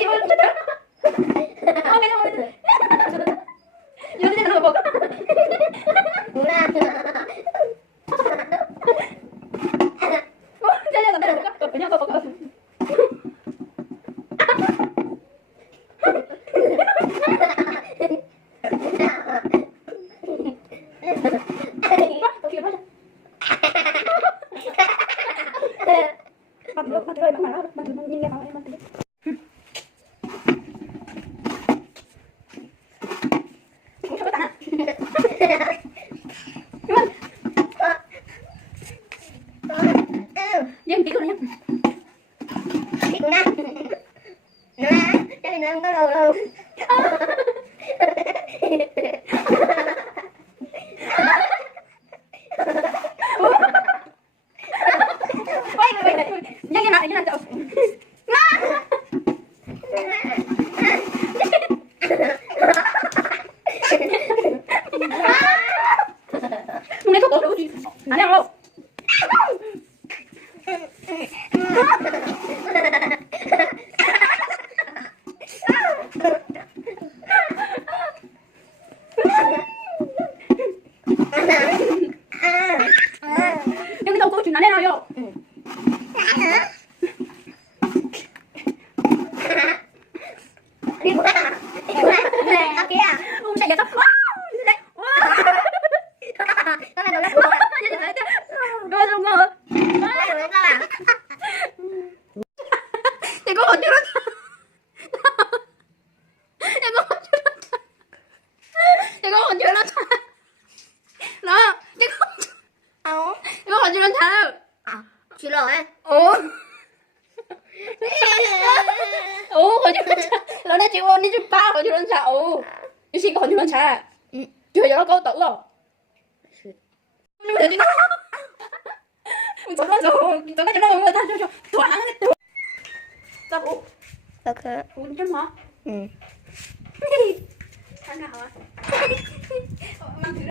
gì mà không cái đâu vô đi nó bột Bạn ơi, bạn nhìn nghe bảo em bạn không sao bạn Dân kỹ luôn nhá. Kỹ luôn á. Nè, cái này nó lâu lâu. Quay nhanh lên lại như nào không lấy thuốc bổ đủ gì nãy ăn đâu nhưng cái đầu cô chuyện nãy nào vô Đi qua. Nè, ok à. không chạy ra quá Cái này nó lắc rồi. rồi luôn rồi Lắc rồi các bạn. thì có một chút thì có một chút thì có một chút đó chứ Ồ. có một chút thở À, xin lỗi. ủa hồi chút nó đã chịu ôn đi chút ba hồi chút lần sao you xin còn chút lần sao chưa cho nó câu tử rồi nhưng mà thì nó tụi nó rồi tụi nó cho nó người ta cho thoáng cái sao ủa Ok. ủa chứ mà Ừ. ăn nào hả